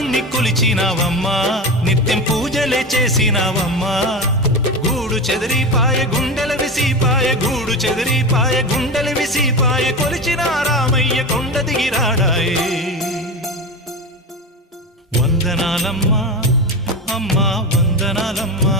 రాముణ్ణి కొలిచినావమ్మా నిత్యం పూజలే చేసినావమ్మా గూడు చెదిరిపాయ గుండెల విసిపాయ గూడు చెదిరిపాయ గుండెల విసిపాయ కొలిచిన రామయ్య కొండ దిగిరాడాయే వందనాలమ్మా అమ్మా వందనాలమ్మా